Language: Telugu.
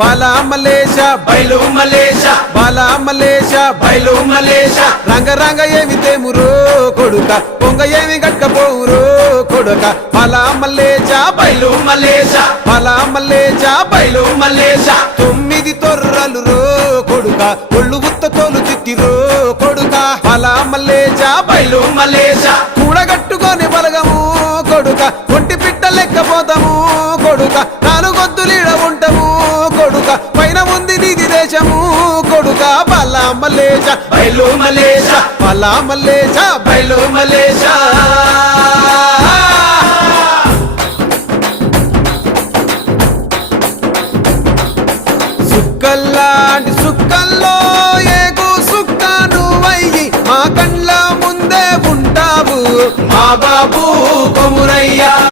బాలా మలేష బయలు మలేష బాలా మలేష బయలు మలేష రంగ రంగ ఏమి తేమురో కొడుక పొంగ ఏమి గట్టపోవురో కొడుక బాలా మలేష బయలు మలేష బాలా మలేష బయలు మలేష 9 తొర్రలు రో కొడుక ఒళ్ళు ఉత్త తోలు తిట్టిరో కొడుక బాలా మలేష బయలు మలేష కూడగట్టుకొని బలగము కొడుక ఒంటి పిట్ట లెక్కపోతాము కొడుక 4 గొద్దులీడ ఉంటాము కొడుక పైన ఉంది నీది దేశము కొడుక బాలా మలేష బయలు మలేష బాలా మలేష బయలు మలేష సుక్కల్లాంటి సుక్కల్లో ఏగు సుక్క నువ్వయ్యి మా కండ్ల ముందే ఉంటావు మా బాబు కొమురయ్య